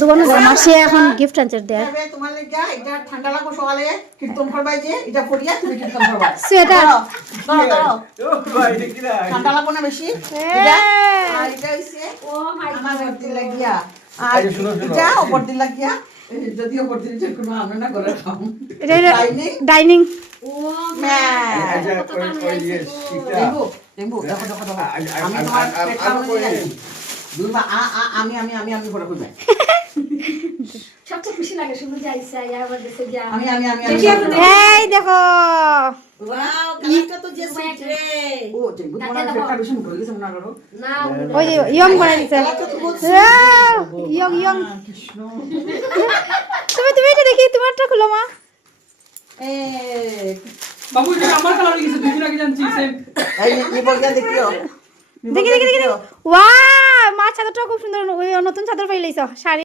দোকানে মাসে এখন গিফট আনছে দেয় তোমার লাগা এটা ঠান্ডা লাগো সকালে কীর্তন করবাই যে এটা পড়িয়া তুমি কীর্তন করবা সোয়েটার ঠান্ডা লাগো না বেশি এটা আর এটা হইছে আমার বর্তি লাগিয়া আর এটা বর্তি লাগিয়া যদিও বর্তি যে কোনো আমরা না করে খাও এটা ডাইনিং ও মা দেখো আমি তোমার দুর্বা আমি করে কইবা সবচেয়ে খুশি লাগে শুনে যাইছে আবার দেশে গিয়া আমি এই দেখো ওয়াও কালারটা তো যে সুইট রে ও যে বুধবার একটা বেশি করে গেছে মনে করো না ওই যে ইয়ং বানাই দিছে ইয়ং কৃষ্ণ তুমি এটা দেখি তোমারটা খুলো মা এ বাবু এটা আমার কালার গেছে দুই দিন আগে জানছি সেম এই বলগা দেখিও দেখি ওয়া মা চাদরটা খুব সুন্দর ওই নতুন চাদর পাইলাইছো শাড়ি